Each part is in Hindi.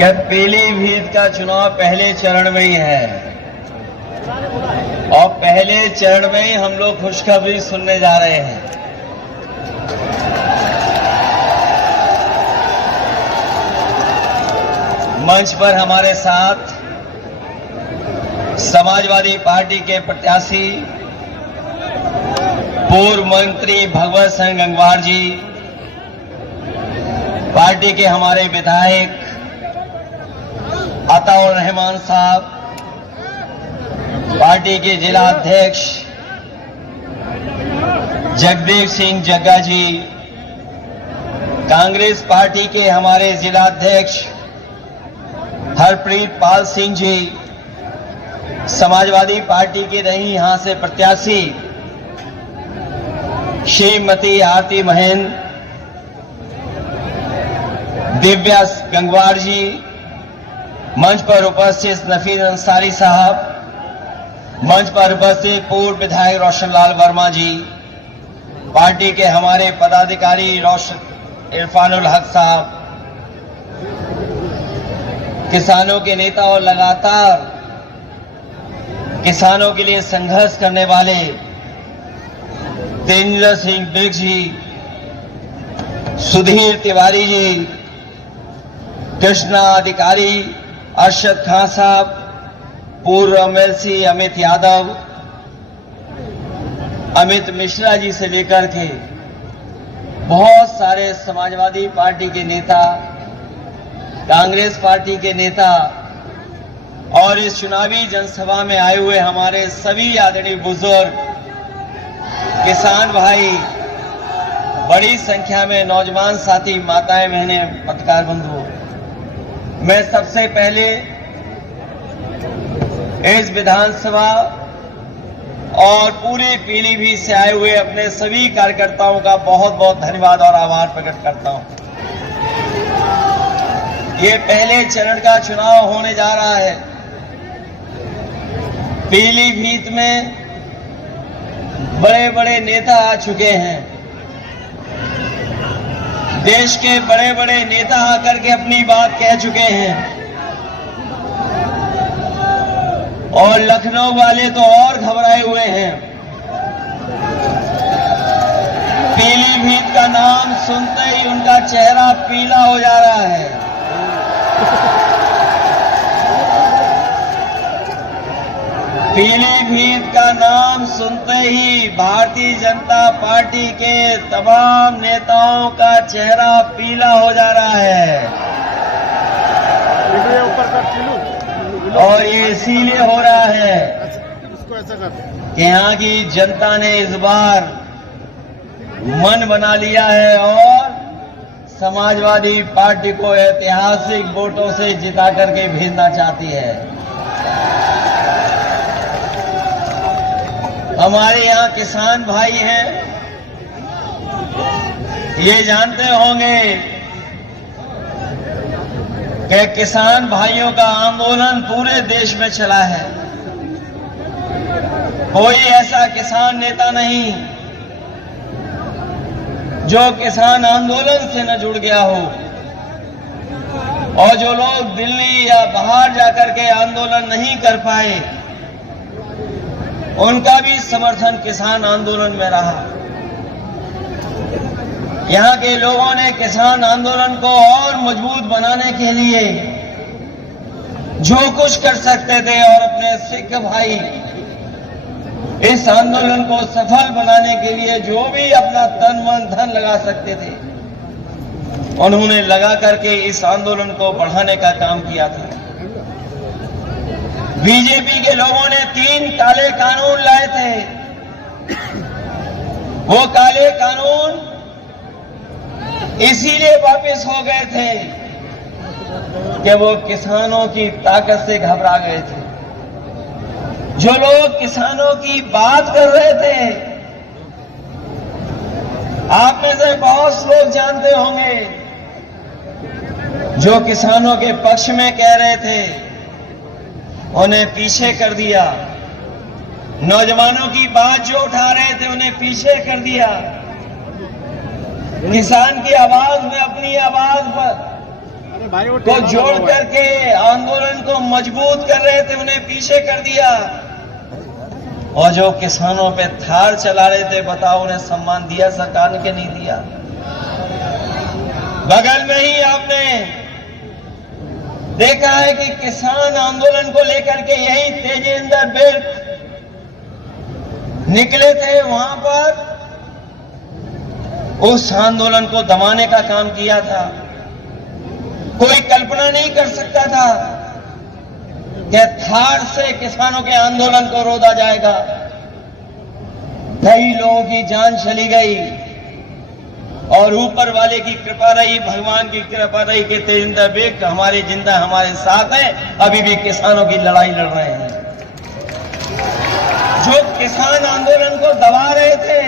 कि पीलीभीत का चुनाव पहले चरण में ही है और पहले चरण में ही हम लोग खुशखबरी सुनने जा रहे हैं। मंच पर हमारे साथ समाजवादी पार्टी के प्रत्याशी पूर्व मंत्री भगवत सिंह गंगवार जी, पार्टी के हमारे विधायक अताउर रहमान साहब, पार्टी के जिला अध्यक्ष जगदीप सिंह जग्गा जी, कांग्रेस पार्टी के हमारे जिला अध्यक्ष हरप्रीत पाल सिंह जी, समाजवादी पार्टी के रही यहां से प्रत्याशी श्रीमती आरती महेंद्र, दिव्या गंगवार जी, मंच पर उपस्थित नफीस अंसारी साहब, मंच पर उपस्थित पूर्व विधायक रोशनलाल वर्मा जी, पार्टी के हमारे पदाधिकारी इरफानुल हक साहब, किसानों के नेता और लगातार किसानों के लिए संघर्ष करने वाले तेंद्र सिंह बिग जी, सुधीर तिवारी जी, कृष्णा अधिकारी, अरशद खान साहब, पूर्व एमएलसी अमित यादव, अमित मिश्रा जी से लेकर के बहुत सारे समाजवादी पार्टी के नेता, कांग्रेस पार्टी के नेता और इस चुनावी जनसभा में आए हुए हमारे सभी आदरणीय बुजुर्ग, किसान भाई, बड़ी संख्या में नौजवान साथी, माताएं, बहनें, पत्रकार बंधु, मैं सबसे पहले इस विधानसभा और पूरे पीलीभीत से आए हुए अपने सभी कार्यकर्ताओं का बहुत बहुत धन्यवाद और आभार प्रकट करता हूं। ये पहले चरण का चुनाव होने जा रहा है। पीलीभीत में बड़े बड़े नेता आ चुके हैं। देश के बड़े बड़े नेता आकर के अपनी बात कह चुके हैं और लखनऊ वाले तो और घबराए हुए हैं। पीलीभीत का नाम सुनते ही उनका चेहरा पीला हो जा रहा है। पीलीभीत का नाम सुनते ही भारतीय जनता पार्टी के तमाम नेताओं का चेहरा पीला हो जा रहा है और ये इसीलिए हो रहा है कि यहाँ की जनता ने इस बार मन बना लिया है और समाजवादी पार्टी को ऐतिहासिक वोटों से जिता करके भेजना चाहती है। हमारे यहाँ किसान भाई हैं, ये जानते होंगे कि किसान भाइयों का आंदोलन पूरे देश में चला है। कोई ऐसा किसान नेता नहीं जो किसान आंदोलन से न जुड़ गया हो और जो लोग दिल्ली या बाहर जाकर के आंदोलन नहीं कर पाए, उनका भी समर्थन किसान आंदोलन में रहा। यहां के लोगों ने किसान आंदोलन को और मजबूत बनाने के लिए जो कुछ कर सकते थे और अपने सिख भाई इस आंदोलन को सफल बनाने के लिए जो भी अपना तन मन धन लगा सकते थे, उन्होंने लगा करके इस आंदोलन को बढ़ाने का काम किया था। बीजेपी के लोगों ने 3 काले कानून लाए थे। वो काले कानून इसीलिए वापस हो गए थे कि वो किसानों की ताकत से घबरा गए थे। जो लोग किसानों की बात कर रहे थे, आप में से बहुत लोग जानते होंगे, जो किसानों के पक्ष में कह रहे थे, उन्हें पीछे कर दिया। नौजवानों की बात जो उठा रहे थे, उन्हें पीछे कर दिया। किसान की आवाज में अपनी आवाज पर को जोड़ करके आंदोलन को मजबूत कर रहे थे, उन्हें पीछे कर दिया। और जो किसानों पे थार चला रहे थे, बताओ उन्हें सम्मान दिया सरकार ने कि नहीं दिया? बगल में ही आपने देखा है कि किसान आंदोलन को लेकर के यही तेजेंद्र विर्क निकले थे, वहां पर उस आंदोलन को दबाने का काम किया था। कोई कल्पना नहीं कर सकता था कि थार से किसानों के आंदोलन को रोका जाएगा। कई लोगों की जान चली गई और ऊपर वाले की कृपा रही, भगवान की कृपा रही कि तेजेंद्र विर्क हमारे जिंदा हमारे साथ हैं, अभी भी किसानों की लड़ाई लड़ रहे हैं। जो किसान आंदोलन को दबा रहे थे,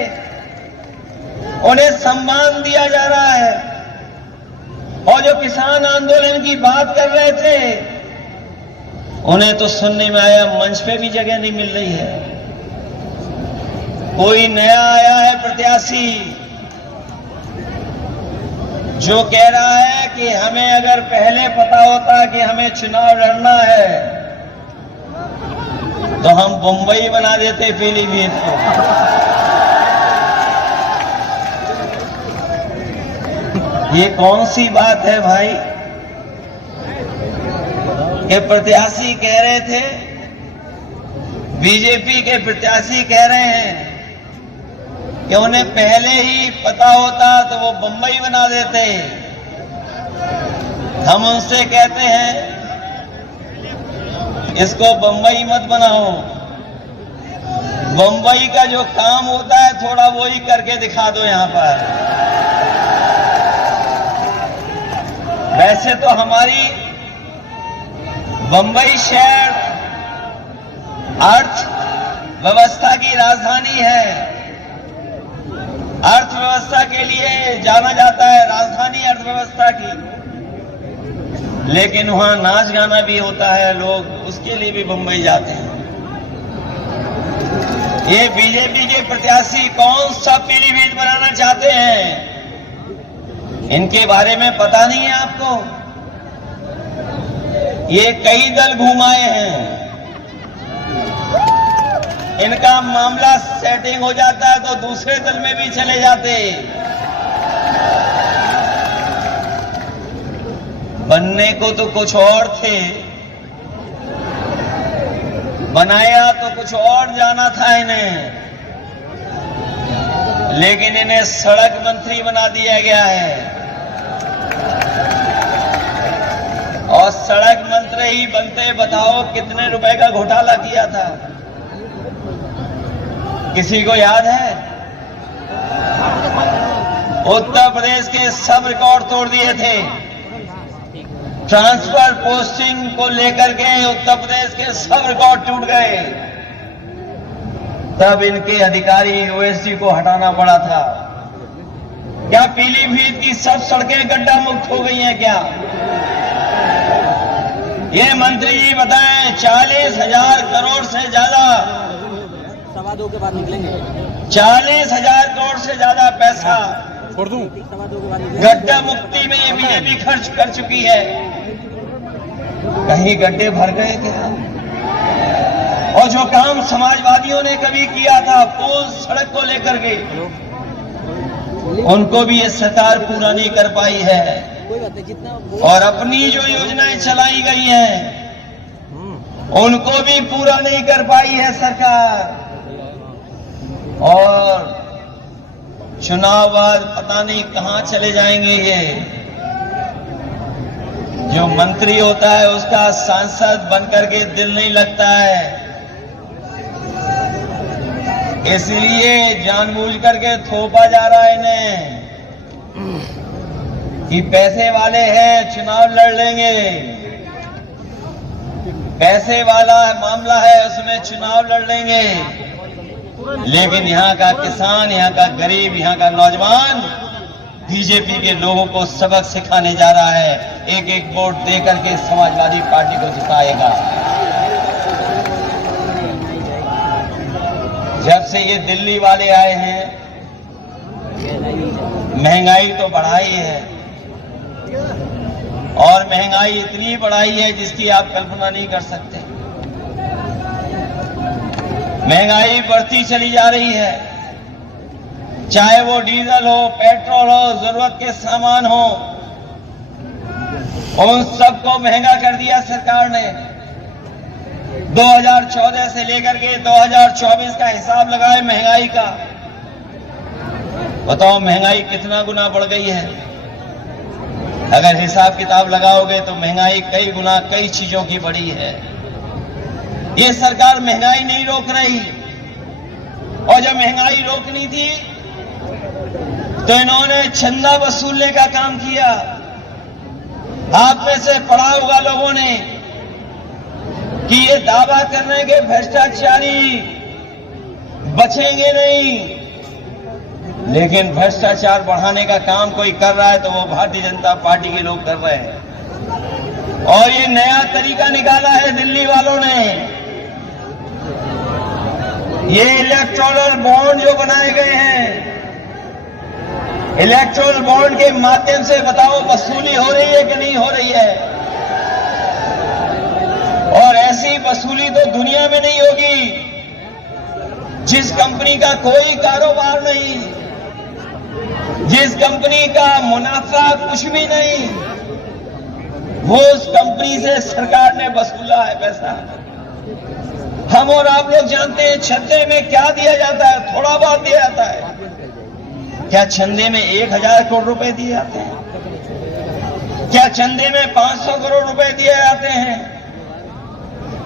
उन्हें सम्मान दिया जा रहा है, और जो किसान आंदोलन की बात कर रहे थे, उन्हें तो सुनने में आया मंच पे भी जगह नहीं मिल रही है। कोई नया आया है प्रत्याशी जो कह रहा है कि हमें अगर पहले पता होता कि हमें चुनाव लड़ना है तो हम मुंबई बना देते पीलीभीत को। ये कौन सी बात है भाई? ये प्रत्याशी कह रहे थे, बीजेपी के प्रत्याशी कह रहे हैं कि उन्हें पहले ही पता होता तो वो बंबई बना देते। हम उनसे कहते हैं इसको बंबई मत बनाओ। बंबई का जो काम होता है थोड़ा वो ही करके दिखा दो यहां पर। वैसे तो हमारी बंबई शहर अर्थव्यवस्था की राजधानी है। अर्थव्यवस्था के लिए जाना जाता है, राजधानी अर्थव्यवस्था की। लेकिन वहां नाच गाना भी होता है, लोग उसके लिए भी मुंबई जाते हैं। ये बीजेपी के प्रत्याशी कौन सा पीलीभीत बनाना चाहते हैं, इनके बारे में पता नहीं है आपको? ये कई दल घुमाए हैं, इनका मामला सेटिंग हो जाता है तो दूसरे दल में भी चले जाते। बनने को तो कुछ और थे, बनाया तो कुछ और जाना था इन्हें, लेकिन इन्हें सड़क मंत्री बना दिया गया है। और सड़क मंत्री ही बनते बताओ कितने रुपए का घोटाला किया था, किसी को याद है? उत्तर प्रदेश के सब रिकॉर्ड तोड़ दिए थे। ट्रांसफर पोस्टिंग को लेकर के उत्तर प्रदेश के सब रिकॉर्ड टूट गए। तब इनके अधिकारी ओएसडी को हटाना पड़ा था। क्या पीलीभीत की सब सड़कें गड्ढा मुक्त हो गई हैं क्या? ये मंत्री जी बताएं, 40,000 करोड़ से ज्यादा, सवा दो के बाद निकलेंगे, 40,000 करोड़ से ज्यादा पैसा छोड़ दूं, गड्ढा मुक्ति में ये बीजेपी खर्च कर चुकी है। कहीं गड्ढे भर गए क्या? और जो काम समाजवादियों ने कभी किया था पुल सड़क को लेकर के, उनको भी ये सरकार पूरा नहीं कर पाई है। और अपनी जो योजनाएं चलाई गई हैं उनको भी पूरा नहीं कर पाई है सरकार। और चुनाव बाद पता नहीं कहां चले जाएंगे ये। जो मंत्री होता है उसका सांसद बनकर के दिल नहीं लगता है, इसलिए जानबूझ करके थोपा जा रहा है इन्हें कि पैसे वाले हैं चुनाव लड़ लेंगे, पैसे वाला मामला है उसमें चुनाव लड़ लेंगे। लेकिन यहां का किसान, यहां का गरीब, यहां का नौजवान बीजेपी के लोगों को सबक सिखाने जा रहा है। एक एक वोट देकर के समाजवादी पार्टी को जिताएगा। जब से ये दिल्ली वाले आए हैं महंगाई तो बढ़ाई है, और महंगाई इतनी बढ़ाई है जिसकी आप कल्पना नहीं कर सकते। महंगाई बढ़ती चली जा रही है, चाहे वो डीजल हो, पेट्रोल हो, जरूरत के सामान हो, उन सबको महंगा कर दिया सरकार ने। 2014 से लेकर के 2024 का हिसाब लगाए महंगाई का, बताओ महंगाई कितना गुना बढ़ गई है। अगर हिसाब किताब लगाओगे तो महंगाई कई गुना कई चीजों की बढ़ी है। ये सरकार महंगाई नहीं रोक रही, और जब महंगाई रोकनी थी तो इन्होंने चंदा वसूलने का काम किया। आप में से पढ़ा होगा लोगों ने कि ये दावा करने के भ्रष्टाचारी बचेंगे नहीं, लेकिन भ्रष्टाचार बढ़ाने का काम कोई कर रहा है तो वो भारतीय जनता पार्टी के लोग कर रहे हैं। और ये नया तरीका निकाला है दिल्ली वालों ने। ये इलेक्टोरल बॉन्ड जो बनाए गए हैं, इलेक्टोरल बॉन्ड के माध्यम से बताओ वसूली हो रही है कि नहीं हो रही है। और ऐसी वसूली तो दुनिया में नहीं होगी। जिस कंपनी का कोई कारोबार नहीं, जिस कंपनी का मुनाफा कुछ भी नहीं, वो उस कंपनी से सरकार ने वसूला है पैसा। हम और आप लोग जानते हैं चंदे में क्या दिया जाता है, थोड़ा बहुत दिया जाता है। क्या चंदे में 1000 करोड़ रुपए दिए जाते हैं? क्या चंदे में 500 करोड़ रुपए दिए जाते हैं?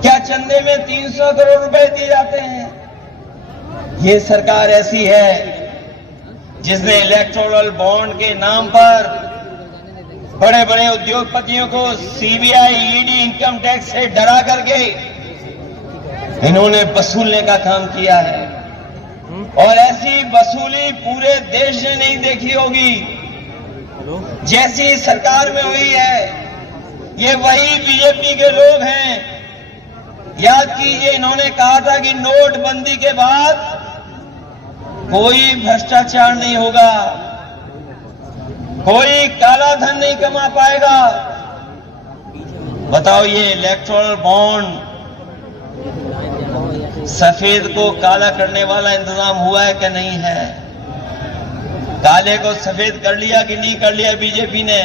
क्या चंदे में 300 करोड़ रुपए दिए जाते हैं? ये सरकार ऐसी है जिसने इलेक्टोरल बॉन्ड के नाम पर बड़े बड़े उद्योगपतियों को सीबीआई, ईडी, इनकम टैक्स से डरा करके इन्होंने वसूलने का काम किया है। और ऐसी वसूली पूरे देश ने नहीं देखी होगी जैसी सरकार में हुई है। ये वही बीजेपी के लोग हैं। याद कीजिए, इन्होंने कहा था कि नोटबंदी के बाद कोई भ्रष्टाचार नहीं होगा, कोई काला धन नहीं कमा पाएगा। बताओ ये इलेक्टोरल बॉन्ड सफेद को काला करने वाला इंतजाम हुआ है कि नहीं है? काले को सफेद कर लिया कि नहीं कर लिया बीजेपी ने?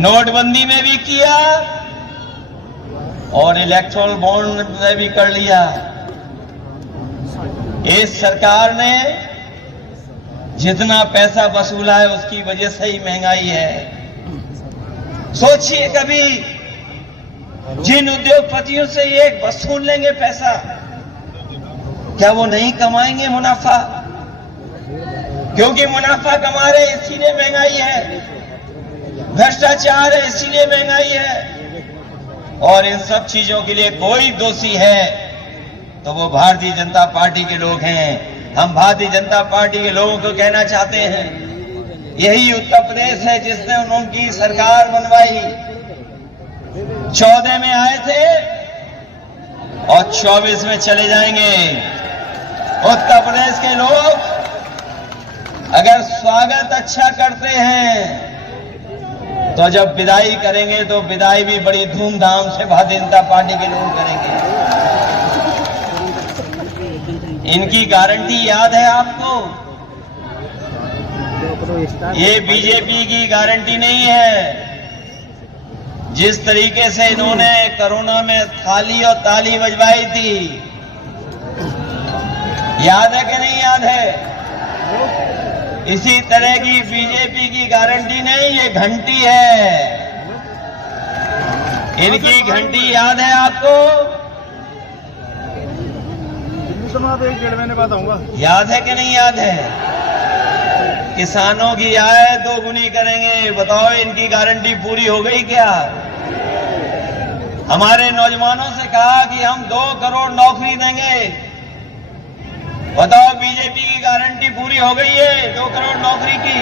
नोटबंदी में भी किया और इलेक्टोरल बॉन्ड में भी कर लिया। इस सरकार ने जितना पैसा वसूला है उसकी वजह से ही महंगाई है। सोचिए, कभी जिन उद्योगपतियों से ये वसूल लेंगे पैसा, क्या वो नहीं कमाएंगे मुनाफा? क्योंकि मुनाफा कमा रहे इसीलिए महंगाई है, भ्रष्टाचार है इसीलिए महंगाई है। और इन सब चीजों के लिए कोई दोषी है तो वो भारतीय जनता पार्टी के लोग हैं। हम भारतीय जनता पार्टी के लोगों को कहना चाहते हैं, यही उत्तर प्रदेश है जिसने उनकी सरकार बनवाई। 14 में आए थे और 24 में चले जाएंगे। उत्तर प्रदेश के लोग अगर स्वागत अच्छा करते हैं तो जब विदाई करेंगे तो विदाई भी बड़ी धूमधाम से भारतीय जनता पार्टी के लोग करेंगे। इनकी गारंटी याद है आपको? ये बीजेपी की गारंटी नहीं है। जिस तरीके से इन्होंने कोरोना में थाली और ताली बजवाई थी, याद है कि नहीं याद है? इसी तरह की बीजेपी की गारंटी नहीं, ये घंटी है। इनकी घंटी याद है आपको? एक 1.5 महीने बाद आऊंगा। याद है कि नहीं याद है? किसानों की आय 2 गुनी करेंगे। बताओ इनकी गारंटी पूरी हो गई क्या? हमारे नौजवानों से कहा कि हम 2 करोड़ नौकरी देंगे। बताओ बीजेपी की गारंटी पूरी हो गई है 2 करोड़ नौकरी की?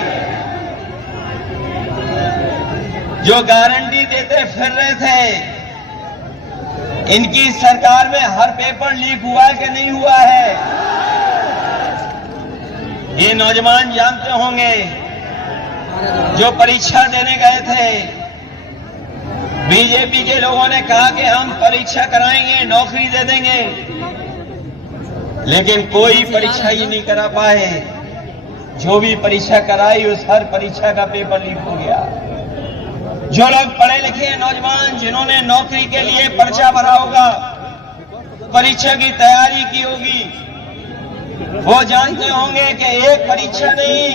जो गारंटी देते फिर रहे थे, इनकी सरकार में हर पेपर लीक हुआ है कि नहीं हुआ है? ये नौजवान जानते होंगे जो परीक्षा देने गए थे, बीजेपी के लोगों ने कहा कि हम परीक्षा कराएंगे, नौकरी दे देंगे, लेकिन कोई परीक्षा ही नहीं करा पाए। जो भी परीक्षा कराई उस हर परीक्षा का पेपर लीक हो गया। जो लोग पढ़े लिखे नौजवान जिन्होंने नौकरी के लिए पर्चा भरा होगा, परीक्षा की तैयारी की होगी, वो जानते होंगे कि एक परीक्षा नहीं,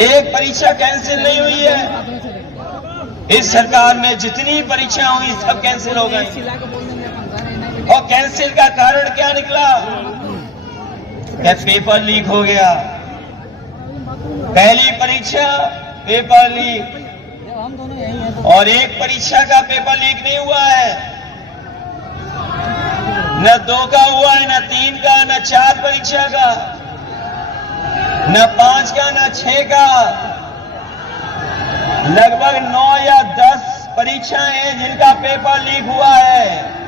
एक परीक्षा कैंसिल नहीं हुई है। इस सरकार में जितनी परीक्षा हुई सब कैंसिल हो गई। और कैंसिल का कारण क्या निकला? कि पेपर लीक हो गया। पहली परीक्षा पेपर लीक, और एक परीक्षा का पेपर लीक नहीं हुआ है, न 2 का हुआ है, न 3 का, न 4 परीक्षा का, न 5 का, न 6 का। लगभग 9 या 10 परीक्षाएं हैं जिनका पेपर लीक हुआ है।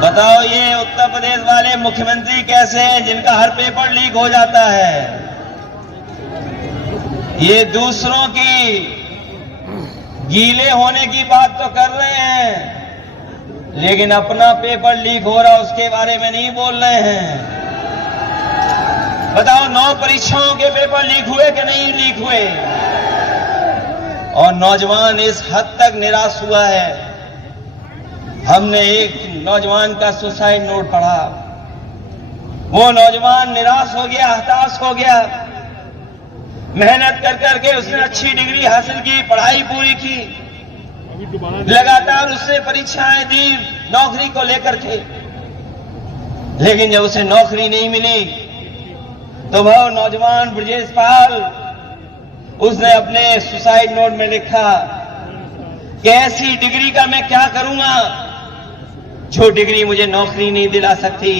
बताओ ये उत्तर प्रदेश वाले मुख्यमंत्री कैसे हैं जिनका हर पेपर लीक हो जाता है? ये दूसरों की गीले होने की बात तो कर रहे हैं, लेकिन अपना पेपर लीक हो रहा उसके बारे में नहीं बोल रहे हैं। बताओ 9 परीक्षाओं के पेपर लीक हुए कि नहीं लीक हुए? और नौजवान इस हद तक निराश हुआ है। हमने एक नौजवान का सुसाइड नोट पढ़ा। वो नौजवान निराश हो गया, हताश हो गया। मेहनत कर करके उसने अच्छी डिग्री हासिल की, पढ़ाई पूरी की, लगातार उसने परीक्षाएं दी नौकरी को लेकर के, लेकिन जब उसे नौकरी नहीं मिली तो वह नौजवान ब्रजेश पाल उसने अपने सुसाइड नोट में लिखा कि ऐसी डिग्री का मैं क्या करूंगा जो डिग्री मुझे नौकरी नहीं दिला सकती।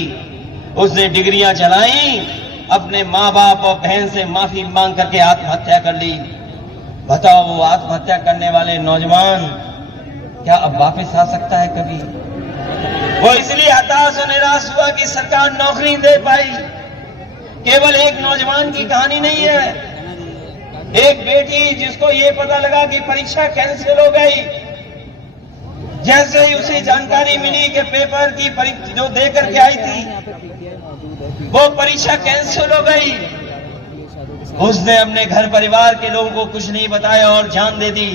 उसने डिग्रियां चलाई, अपने मां बाप और बहन से माफी मांग करके आत्महत्या कर ली। बताओ वो आत्महत्या करने वाले नौजवान क्या अब वापस आ सकता है कभी? वो इसलिए हताश और निराश हुआ कि सरकार नौकरी दे पाई। केवल एक नौजवान की कहानी नहीं है, एक बेटी जिसको ये पता लगा कि परीक्षा कैंसिल हो गई, जैसे ही उसे जानकारी मिली कि पेपर की परीक्षा जो दे करके आई थी वो परीक्षा कैंसिल हो गई, उसने अपने घर परिवार के लोगों को कुछ नहीं बताया और जान दे दी।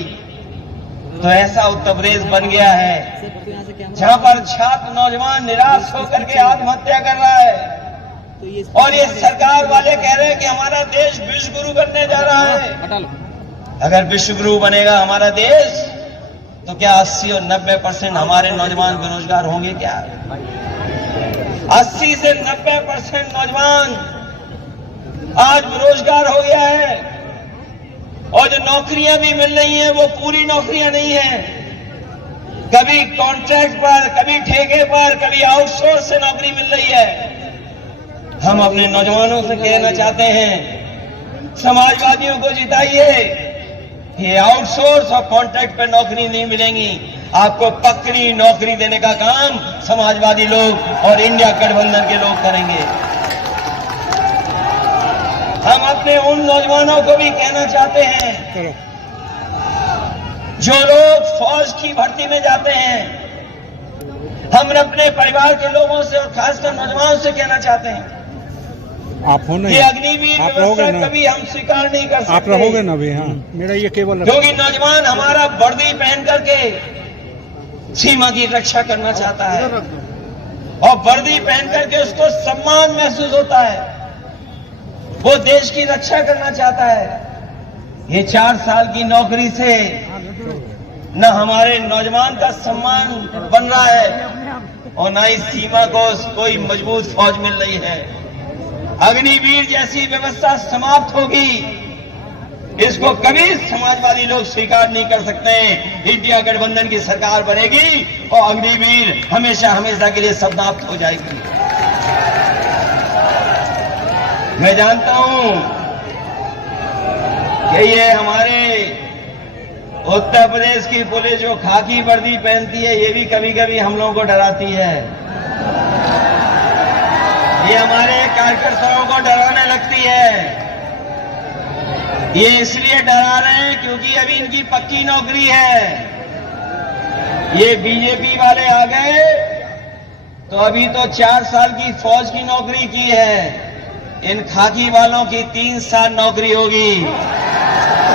तो ऐसा उत्तर प्रदेश बन गया है जहां पर छात्र नौजवान निराश होकर के आत्महत्या कर रहा है, और ये सरकार वाले कह रहे हैं कि हमारा देश विश्व गुरु बनने जा रहा है। अगर विश्व गुरु बनेगा हमारा देश तो क्या 80 और 90% हमारे नौजवान बेरोजगार होंगे क्या? 80 से 90% नौजवान आज बेरोजगार हो गया है, और जो नौकरियां भी मिल रही हैं वो पूरी नौकरियां नहीं हैं। कभी कॉन्ट्रैक्ट पर, कभी ठेके पर, कभी आउटसोर्स से नौकरी मिल रही है। हम अपने नौजवानों से कहना चाहते हैं, समाजवादियों को जिताइए। ये आउटसोर्स और कॉन्ट्रैक्ट पे नौकरी नहीं मिलेंगी, आपको पक्की नौकरी देने का काम समाजवादी लोग और इंडिया गठबंधन के लोग करेंगे। हम अपने उन नौजवानों को भी कहना चाहते हैं जो लोग फौज की भर्ती में जाते हैं। हम अपने परिवार के लोगों से और खासकर नौजवानों से कहना चाहते हैं, आप हो ना, ये अग्निवीर व्यवस्था कभी हम स्वीकार नहीं कर सकते। आप रहोगे ना भी? हाँ, मेरा ये केवल क्योंकि नौजवान हमारा वर्दी पहन करके सीमा की रक्षा करना चाहता है, और वर्दी पहन करके उसको सम्मान महसूस होता है, वो देश की रक्षा करना चाहता है। ये 4 साल की नौकरी से न हमारे नौजवान का सम्मान बन रहा है और न इस सीमा को कोई मजबूत फौज मिल रही है। अग्निवीर जैसी व्यवस्था समाप्त होगी, इसको कभी समाजवादी लोग स्वीकार नहीं कर सकते। इंडिया गठबंधन की सरकार बनेगी और अग्निवीर हमेशा हमेशा के लिए समाप्त हो जाएगी। मैं जानता हूं कि ये हमारे उत्तर प्रदेश की पुलिस जो खाकी वर्दी पहनती है, ये भी कभी कभी हम लोगों को डराती है। ये हमारे कार्यकर्ताओं को डराने लगती है, ये इसलिए डरा रहे हैं क्योंकि अभी इनकी पक्की नौकरी है। ये बीजेपी वाले आ गए तो अभी तो 4 साल की फौज की नौकरी की है, इन खाकी वालों की 3 साल नौकरी होगी।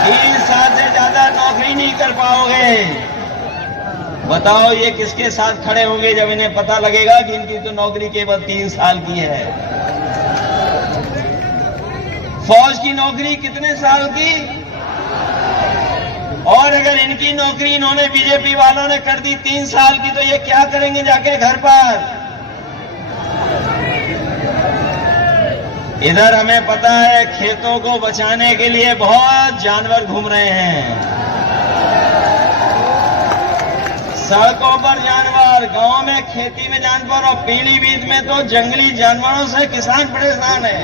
3 साल से ज्यादा नौकरी नहीं कर पाओगे। बताओ ये किसके साथ खड़े होंगे जब इन्हें पता लगेगा कि इनकी तो नौकरी केवल 3 साल की है। फौज की नौकरी कितने साल की, और अगर इनकी नौकरी इन्होंने बीजेपी वालों ने कर दी 3 साल की, तो ये क्या करेंगे जाके घर पर। इधर हमें पता है खेतों को बचाने के लिए बहुत जानवर घूम रहे हैं, सड़कों पर जानवर, गांव में खेती में जानवर, और पीलीभीत में तो जंगली जानवरों से किसान परेशान है।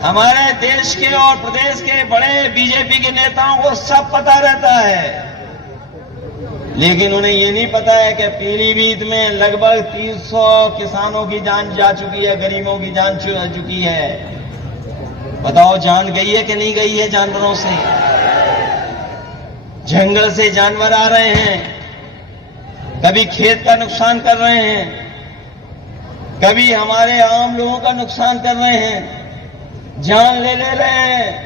हमारे देश के और प्रदेश के बड़े बीजेपी के नेताओं को सब पता रहता है, लेकिन उन्हें ये नहीं पता है कि पीलीभीत में लगभग 300 किसानों की जान जा चुकी है, गरीबों की जान जा चुकी है। बताओ जान गई है कि नहीं गई है जानवरों से। जंगल से जानवर आ रहे हैं, कभी खेत का नुकसान कर रहे हैं, कभी हमारे आम लोगों का नुकसान कर रहे हैं, जान ले रहे हैं।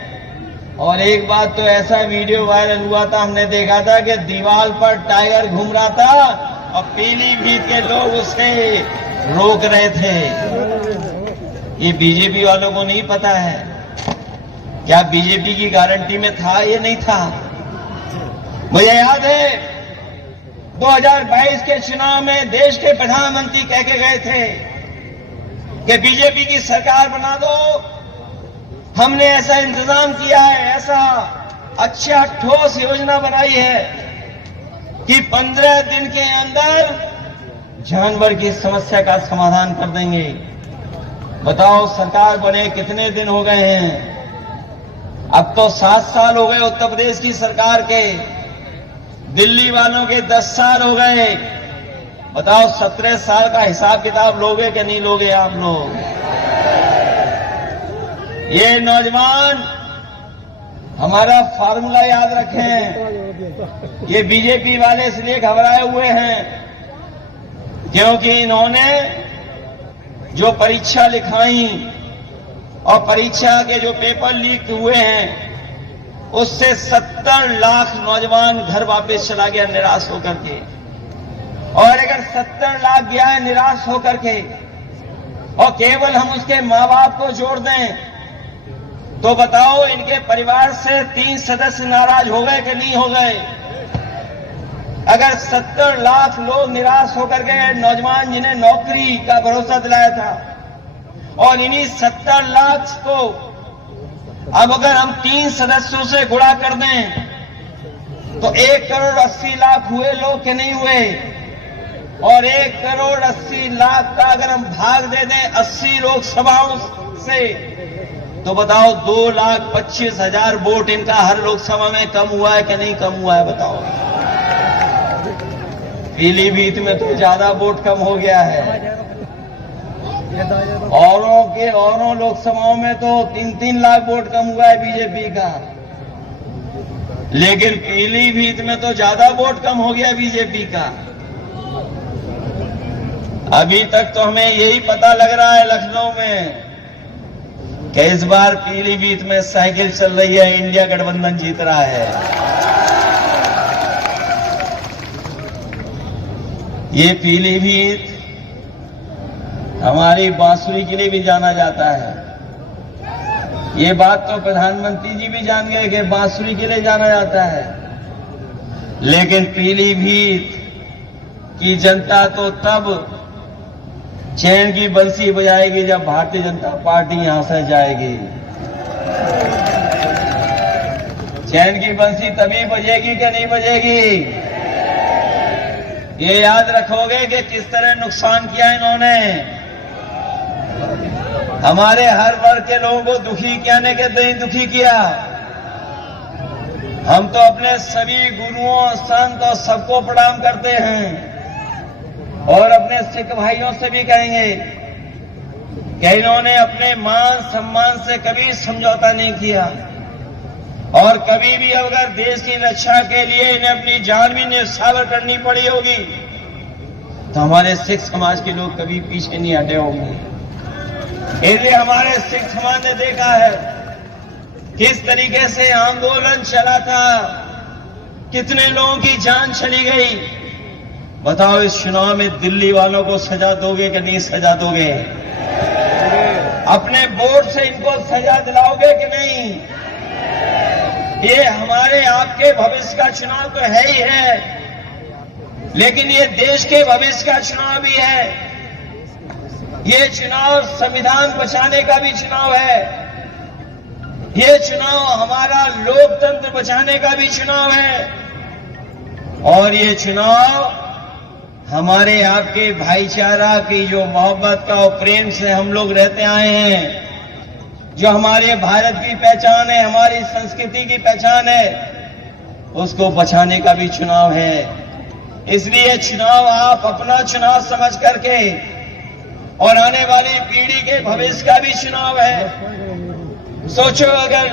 और एक बात तो ऐसा वीडियो वायरल हुआ था, हमने देखा था कि दीवार पर टाइगर घूम रहा था और पीलीभीत के लोग उसे रोक रहे थे। ये बीजेपी वालों को नहीं पता है क्या बीजेपी की गारंटी में था, ये नहीं था। मुझे याद है 2022 के चुनाव में देश के प्रधानमंत्री कह के गए थे कि बीजेपी की सरकार बना दो, हमने ऐसा इंतजाम किया है, ऐसा अच्छा ठोस योजना बनाई है कि 15 दिन के अंदर जानवर की समस्या का समाधान कर देंगे। बताओ सरकार बने कितने दिन हो गए हैं, अब तो 7 साल हो गए उत्तर प्रदेश की सरकार के, दिल्ली वालों के 10 साल हो गए। बताओ 17 साल का हिसाब किताब लोगे कि नहीं लोगे आप लोग। ये नौजवान हमारा फार्मूला याद रखें, ये बीजेपी वाले इसलिए घबराए हुए हैं क्योंकि इन्होंने जो परीक्षा लिखाई और परीक्षा के जो पेपर लीक हुए हैं उससे 70 लाख नौजवान घर वापस चला गया निराश होकर के। और अगर 70 लाख गया है निराश होकर के और केवल हम उसके मां बाप को जोड़ दें तो बताओ इनके परिवार से 3 सदस्य नाराज हो गए कि नहीं हो गए। अगर 70 लाख लोग निराश होकर गए, नौजवान जिन्हें नौकरी का भरोसा दिलाया था, और इन्हीं 70 लाख को अब अगर हम 3 सदस्यों से गुणा कर दें तो 1 करोड़ 80 लाख हुए लोग के नहीं हुए। और 1 करोड़ 80 लाख का अगर हम भाग दे दें 80 लोकसभाओं से तो बताओ 2,25,000 वोट इनका हर लोकसभा में कम हुआ है कि नहीं कम हुआ है। बताओ पीलीभीत में तो ज्यादा वोट कम हो गया है, औरों लोकसभाओं में तो 3-3 लाख वोट कम हुआ है बीजेपी का, लेकिन पीलीभीत में तो ज्यादा वोट कम हो गया बीजेपी का। अभी तक तो हमें यही पता लग रहा है लखनऊ में कि इस बार पीलीभीत में साइकिल चल रही है, इंडिया गठबंधन जीत रहा है। ये पीलीभीत हमारी बांसुरी के लिए भी जाना जाता है। ये बात तो प्रधानमंत्री जी भी जान गए कि बांसुरी के लिए जाना जाता है, लेकिन पीलीभीत की जनता तो तब चैन की बंसी बजाएगी जब भारतीय जनता पार्टी यहां से जाएगी। चैन की बंसी तभी बजेगी कि नहीं बजेगी। ये याद रखोगे कि किस तरह नुकसान किया इन्होंने, हमारे हर वर्ग के लोगों को दुखी कहने के नहीं दुखी किया। हम तो अपने सभी गुरुओं संत और सबको प्रणाम करते हैं और अपने सिख भाइयों से भी कहेंगे कि इन्होंने अपने मान सम्मान से कभी समझौता नहीं किया और कभी भी अगर देश की रक्षा के लिए इन्हें अपनी जान भी न्यौछावर करनी पड़ी होगी तो हमारे सिख समाज के लोग कभी पीछे नहीं हटे होंगे। इसलिए हमारे सिख समाज ने देखा है किस तरीके से आंदोलन चला था, कितने लोगों की जान चली गई। बताओ इस चुनाव में दिल्ली वालों को सजा दोगे कि नहीं सजा दोगे? अपने वोट से इनको सजा दिलाओगे कि नहीं? ये हमारे आपके भविष्य का चुनाव तो है ही है, लेकिन ये देश के भविष्य का चुनाव भी है। ये चुनाव संविधान बचाने का भी चुनाव है। ये चुनाव हमारा लोकतंत्र बचाने का भी चुनाव है और ये चुनाव हमारे आपके भाईचारा की जो मोहब्बत का और प्रेम से हम लोग रहते आए हैं, जो हमारे भारत की पहचान है, हमारी संस्कृति की पहचान है, उसको बचाने का भी चुनाव है। इसलिए चुनाव आप अपना चुनाव समझ करके और आने वाली पीढ़ी के भविष्य का भी चुनाव है। सोचो अगर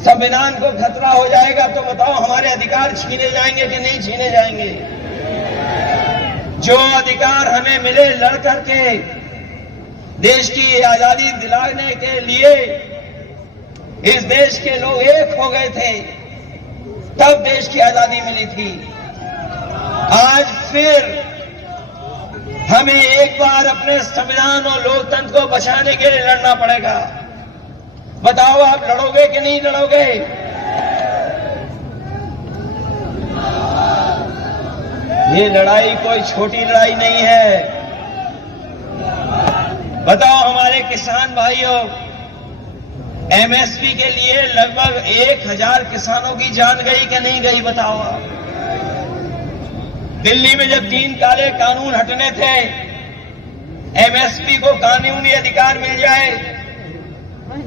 संविधान को खतरा हो जाएगा तो बताओ हमारे अधिकार छीने जाएंगे कि नहीं छीने जाएंगे? जो अधिकार हमें मिले लड़ करके देश की आजादी दिलाने के लिए इस देश के लोग एक हो गए थे, तब देश की आजादी मिली थी। आज फिर हमें एक बार अपने संविधान और लोकतंत्र को बचाने के लिए लड़ना पड़ेगा। बताओ आप लड़ोगे कि नहीं लड़ोगे? ये लड़ाई कोई छोटी लड़ाई नहीं है। बताओ हमारे किसान भाइयों, एमएसपी के लिए लगभग 1000 किसानों की जान गई कि नहीं गई? बताओ आप। दिल्ली में जब 3 काले कानून हटने थे, एमएसपी को कानूनी अधिकार मिल जाए,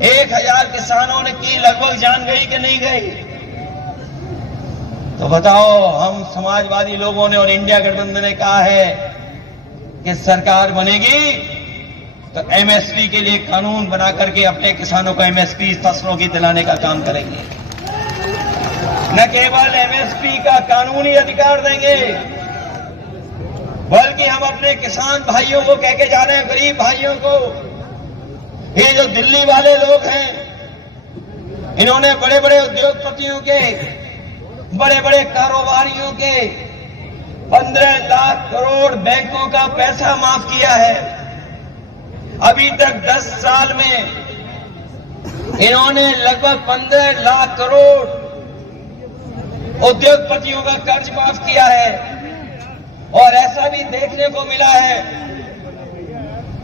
1000 किसानों ने की लगभग जान गई कि नहीं गई? तो बताओ, हम समाजवादी लोगों ने और इंडिया गठबंधन ने कहा है कि सरकार बनेगी तो एमएसपी के लिए कानून बना करके अपने किसानों को एमएसपी फसलों की दिलाने का काम करेंगे। न केवल एमएसपी का कानूनी अधिकार देंगे, बल्कि हम अपने किसान भाइयों को कह के जा रहे हैं, गरीब भाइयों को, ये जो दिल्ली वाले लोग हैं, इन्होंने बड़े बड़े उद्योगपतियों के, बड़े बड़े कारोबारियों के 15 लाख करोड़ बैंकों का पैसा माफ किया है। अभी तक 10 साल में इन्होंने लगभग 15 लाख करोड़ उद्योगपतियों का कर्ज माफ किया है। और ऐसा भी देखने को मिला है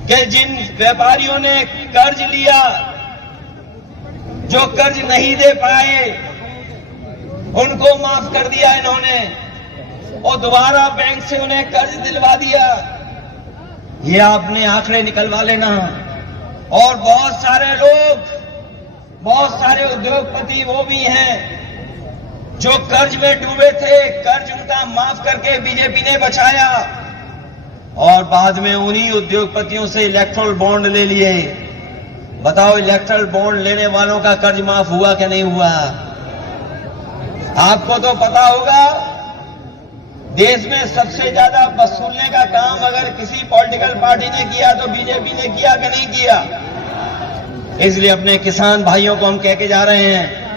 कि जिन व्यापारियों ने कर्ज लिया, जो कर्ज नहीं दे पाए, उनको माफ कर दिया इन्होंने और दोबारा बैंक से उन्हें कर्ज दिलवा दिया। ये आपने आंकड़े निकलवा लेना। और बहुत सारे लोग, बहुत सारे उद्योगपति वो भी हैं जो कर्ज में डूबे थे, कर्ज उनका माफ करके बीजेपी ने बचाया और बाद में उन्हीं उद्योगपतियों से इलेक्ट्रल बॉन्ड ले लिए। बताओ, इलेक्ट्रल बॉन्ड लेने वालों का कर्ज माफ हुआ कि नहीं हुआ? आपको तो पता होगा, देश में सबसे ज्यादा वसूलने का काम अगर किसी पॉलिटिकल पार्टी ने किया तो बीजेपी ने किया कि नहीं किया? इसलिए अपने किसान भाइयों को हम कह के जा रहे हैं,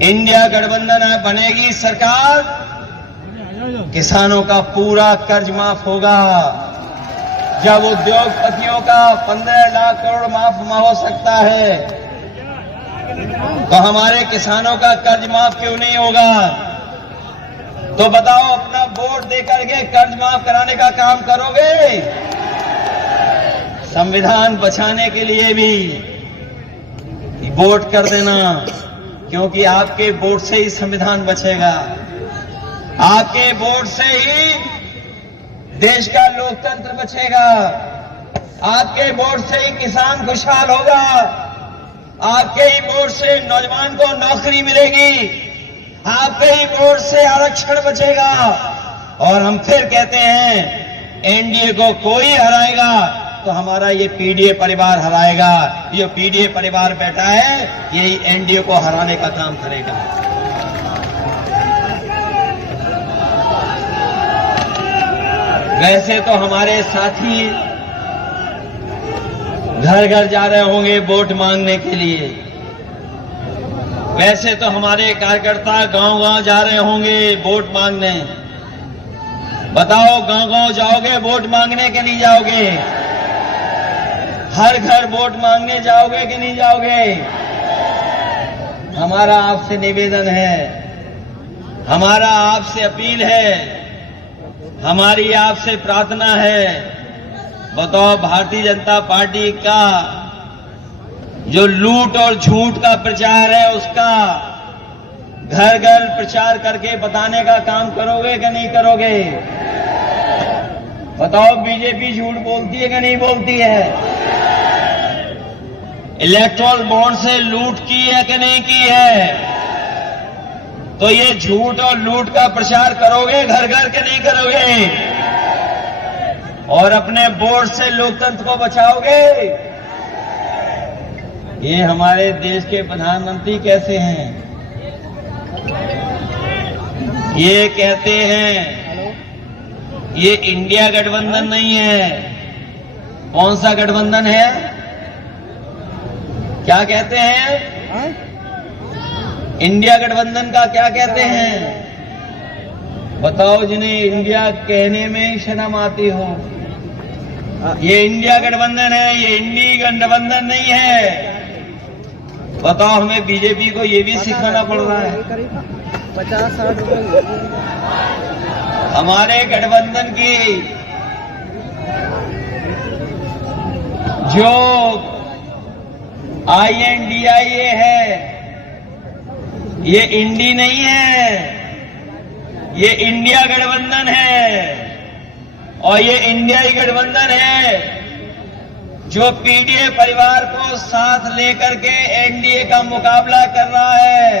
इंडिया गठबंधन बनेगी सरकार, किसानों का पूरा कर्ज माफ होगा। जब उद्योगपतियों का 15 लाख करोड़ माफ हो सकता है, तो हमारे किसानों का कर्ज माफ क्यों नहीं होगा? तो बताओ, अपना वोट देकर के कर्ज माफ कराने का काम करोगे? संविधान बचाने के लिए भी वोट कर देना, क्योंकि आपके वोट से ही संविधान बचेगा। आपके वोट से ही देश का लोकतंत्र बचेगा। आपके वोट से ही किसान खुशहाल होगा। आपके ही वोट से नौजवान को नौकरी मिलेगी। आपके ही वोट से आरक्षण बचेगा। और हम फिर कहते हैं, एनडीए को कोई हराएगा तो हमारा ये पीडीए परिवार हराएगा। ये पीडीए परिवार बैठा है, यही एनडीए को हराने का काम करेगा। वैसे तो हमारे साथी घर घर जा रहे होंगे वोट मांगने के लिए, वैसे तो हमारे कार्यकर्ता गांव गांव जा रहे होंगे वोट मांगने। बताओ, गांव गांव जाओगे वोट मांगने के नहीं जाओगे? हर घर वोट मांगने जाओगे कि नहीं जाओगे? हमारा आपसे निवेदन है, हमारा आपसे अपील है, हमारी आपसे प्रार्थना है। बताओ, भारतीय जनता पार्टी का जो लूट और झूठ का प्रचार है, उसका घर घर प्रचार करके बताने का काम करोगे कि नहीं करोगे? बताओ, बीजेपी झूठ बोलती है कि नहीं बोलती है? इलेक्ट्रल बॉन्ड से लूट की है कि नहीं की है? तो ये झूठ और लूट का प्रचार करोगे घर घर के नहीं करोगे? और अपने वोट से लोकतंत्र को बचाओगे? ये हमारे देश के प्रधानमंत्री कैसे हैं? ये कहते हैं ये इंडिया गठबंधन नहीं है। कौन सा गठबंधन है? क्या कहते हैं? इंडिया गठबंधन का क्या कहते हैं? बताओ, जिन्हें इंडिया कहने में शर्म आती हो। ये इंडिया गठबंधन है, ये इंडी गठबंधन नहीं है। बताओ, हमें बीजेपी को ये भी सिखाना पड़ रहा है। 50-60 रुपए हमारे गठबंधन की जो INDIA है, ये इंडी नहीं है, ये इंडिया गठबंधन है। और ये इंडियाई गठबंधन है जो पीडीए परिवार को साथ लेकर के एनडीए का मुकाबला कर रहा है।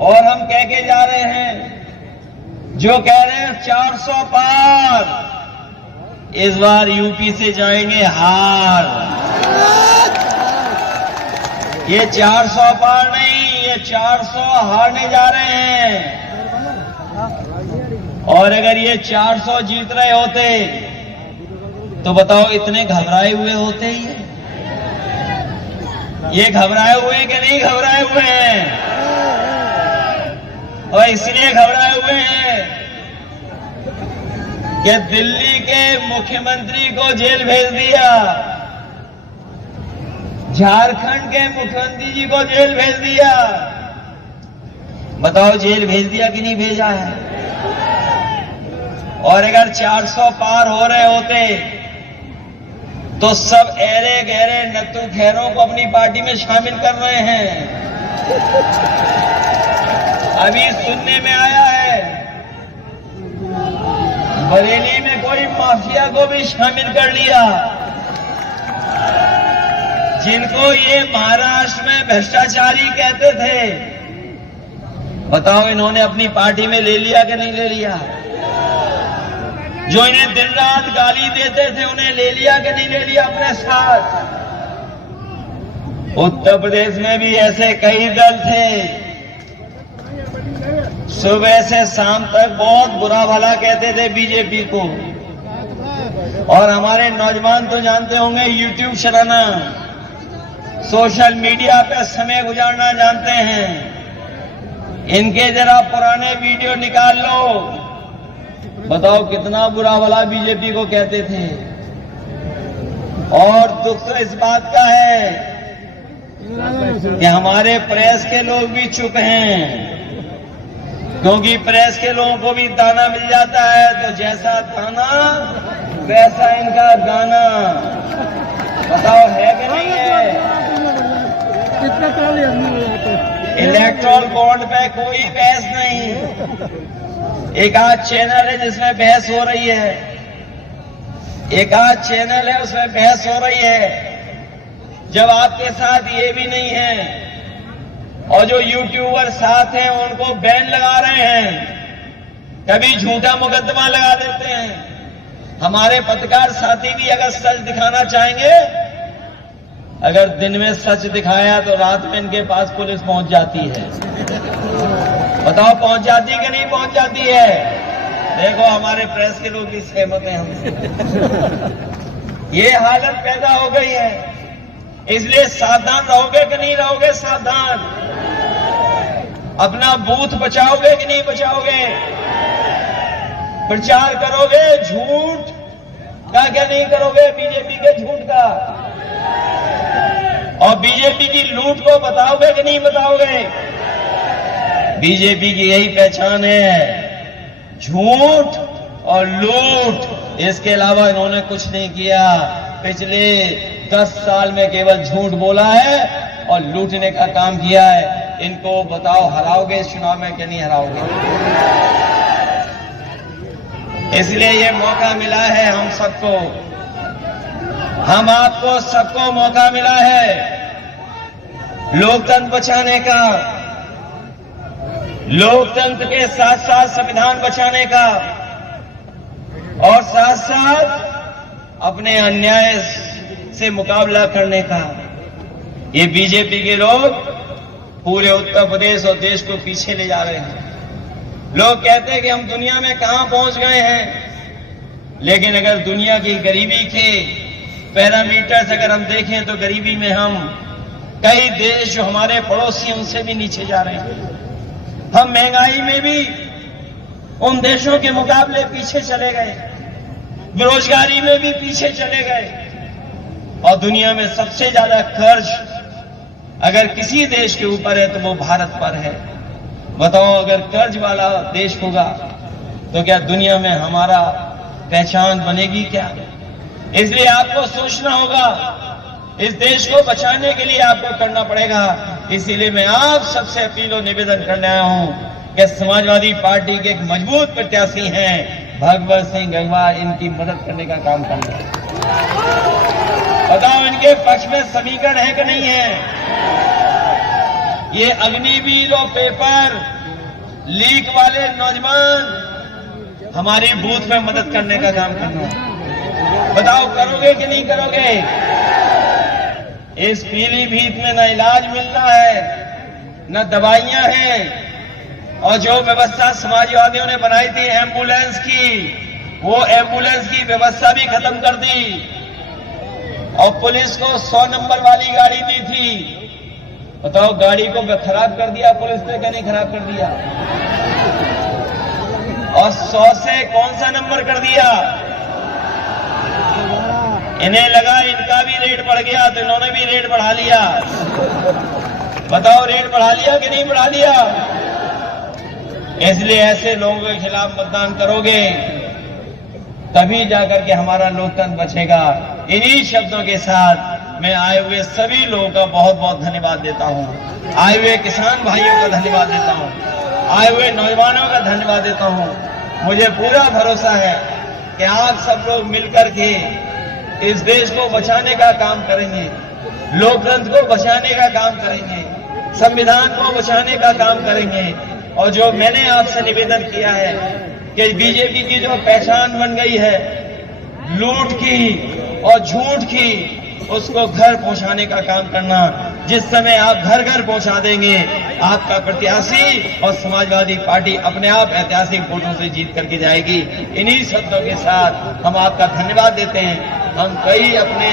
और हम कह के जा रहे हैं, जो कह रहे हैं 400 पार, इस बार यूपी से जाएंगे हार। ये 400 पार नहीं, ये 400 हारने जा रहे हैं। और अगर ये 400 जीत रहे होते तो बताओ, इतने घबराए हुए होते ही? ये घबराए हुए कि नहीं घबराए हुए हैं? और इसलिए घबराए हुए हैं कि दिल्ली के मुख्यमंत्री को जेल भेज दिया, झारखंड के मुख्यमंत्री जी को जेल भेज दिया। बताओ, जेल भेज दिया कि नहीं भेजा है? और अगर 400 पार हो रहे होते तो सब ऐरे गहरे नत्थु खैरों को अपनी पार्टी में शामिल कर रहे हैं। अभी सुनने में आया है बरेली में कोई माफिया को भी शामिल कर लिया, जिनको ये महाराष्ट्र में भ्रष्टाचारी कहते थे। बताओ, इन्होंने अपनी पार्टी में ले लिया कि नहीं ले लिया? जो इन्हें दिन रात गाली देते थे, उन्हें ले लिया कि नहीं ले लिया अपने साथ? उत्तर प्रदेश में भी ऐसे कई दल थे, सुबह से शाम तक बहुत बुरा भला कहते थे बीजेपी को। और हमारे नौजवान तो जानते होंगे, यूट्यूब चलाना, सोशल मीडिया पे समय गुजारना जानते हैं। इनके जरा पुराने वीडियो निकाल लो, बताओ कितना बुरा भला बीजेपी को कहते थे। और दुख तो इस बात का है कि हमारे प्रेस के लोग भी चुप हैं, क्योंकि प्रेस के लोगों को भी दाना मिल जाता है, तो जैसा दाना वैसा इनका गाना। बताओ, है कि नहीं है? कितना काल इलेक्ट्रल बॉन्ड पे कोई बहस नहीं। एक आध चैनल है जिसमें बहस हो रही है, एक आध चैनल है उसमें बहस हो रही है। जब आपके साथ ये भी नहीं है और जो यूट्यूबर साथ हैं उनको बैन लगा रहे हैं, कभी झूठा मुकदमा लगा देते हैं, हमारे पत्रकार साथी भी अगर सच दिखाना चाहेंगे, अगर दिन में सच दिखाया तो रात में इनके पास पुलिस पहुंच जाती है। बताओ पहुंच जाती कि नहीं पहुंच जाती है? देखो हमारे प्रेस के लोग भी सहमत हैं हमसे। ये हालत पैदा हो गई है, इसलिए सावधान रहोगे कि नहीं रहोगे? सावधान। अपना बूथ बचाओगे कि नहीं बचाओगे? प्रचार करोगे झूठ का क्या नहीं करोगे? बीजेपी के झूठ का और बीजेपी की लूट को बताओगे कि नहीं बताओगे? बीजेपी की यही पहचान है, झूठ और लूट। इसके अलावा इन्होंने कुछ नहीं किया। पिछले 10 साल में केवल झूठ बोला है और लूटने का काम किया है। इनको बताओ हराओगे इस चुनाव में कि नहीं हराओगे? इसलिए ये मौका मिला है हम सबको, हम आपको सबको मौका मिला है लोकतंत्र बचाने का, लोकतंत्र के साथ साथ संविधान बचाने का और साथ साथ अपने अन्याय से मुकाबला करने का। ये बीजेपी के लोग पूरे उत्तर प्रदेश और देश को पीछे ले जा रहे हैं। लोग कहते हैं कि हम दुनिया में कहां पहुंच गए हैं, लेकिन अगर दुनिया की गरीबी के पैरामीटर्स अगर हम देखें तो गरीबी में हम कई देश जो हमारे पड़ोसी हैं उनसे भी नीचे जा रहे हैं। हम महंगाई में भी उन देशों के मुकाबले पीछे चले गए, बेरोजगारी में भी पीछे चले गए और दुनिया में सबसे ज्यादा कर्ज अगर किसी देश के ऊपर है तो वो भारत पर है। बताओ अगर कर्ज वाला देश होगा तो क्या दुनिया में हमारा पहचान बनेगी क्या? इसलिए आपको सोचना होगा, इस देश को बचाने के लिए आपको करना पड़ेगा। इसीलिए मैं आप सबसे अपील और निवेदन करने आया हूं कि समाजवादी पार्टी के एक मजबूत प्रत्याशी हैं भगवत सिंह गंगवार, इनकी मदद करने का काम करना है। बताओ इनके पक्ष में समीकरण है कि नहीं है? ये अग्निवीर और पेपर लीक वाले नौजवान हमारी बूथ में मदद करने का काम करना है। बताओ करोगे कि नहीं करोगे? इस पीलीभीत में न इलाज मिल रहा है, न दवाइयां हैं और जो व्यवस्था समाजवादियों ने बनाई थी एम्बुलेंस की, वो एम्बुलेंस की व्यवस्था भी खत्म कर दी और पुलिस को 100 नंबर वाली गाड़ी दी थी। बताओ गाड़ी को खराब कर दिया पुलिस ने कि नहीं खराब कर दिया? और 100 से कौन सा नंबर कर दिया? इन्हें लगा इनका भी रेट बढ़ गया तो इन्होंने भी रेट बढ़ा लिया। बताओ रेट बढ़ा लिया कि नहीं बढ़ा लिया? इसलिए ऐसे लोगों के खिलाफ मतदान करोगे तभी जाकर के हमारा लोकतंत्र बचेगा। इन्हीं शब्दों के साथ मैं आए हुए सभी लोगों का बहुत बहुत धन्यवाद देता हूं। आए हुए किसान भाइयों का धन्यवाद देता हूं, आए हुए नौजवानों का धन्यवाद देता हूं। मुझे पूरा भरोसा है कि आप सब लोग मिलकर के इस देश को बचाने का काम करेंगे, लोकतंत्र को बचाने का काम करेंगे, संविधान को बचाने का काम करेंगे। और जो मैंने आपसे निवेदन किया है कि बीजेपी की जो पहचान बन गई है लूट की और झूठ की, उसको घर पहुंचाने का काम करना। जिस समय आप घर घर पहुंचा देंगे, आपका प्रत्याशी और समाजवादी पार्टी अपने आप ऐतिहासिक वोटों से जीत करके जाएगी। इन्हीं शब्दों के साथ हम आपका धन्यवाद देते हैं। हम कई अपने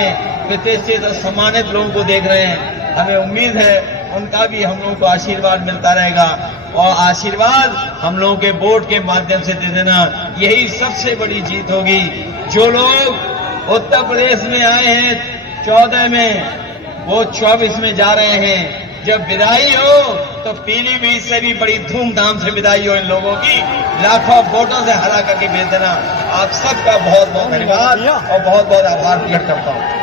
प्रतिष्ठित और सम्मानित लोगों को देख रहे हैं, हमें उम्मीद है उनका भी हम लोगों को आशीर्वाद मिलता रहेगा और आशीर्वाद हम लोगों के वोट के माध्यम से दे देना, यही सबसे बड़ी जीत होगी। जो लोग उत्तर प्रदेश में आए हैं 14 में, वो 24 में जा रहे हैं। जब विदाई हो तो पीलीभीत से भी बड़ी धूमधाम से विदाई हो इन लोगों की, लाखों वोटों से हरा करके भेज देना। आप सबका बहुत बहुत धन्यवाद और बहुत बहुत आभार प्रकट करता हूं।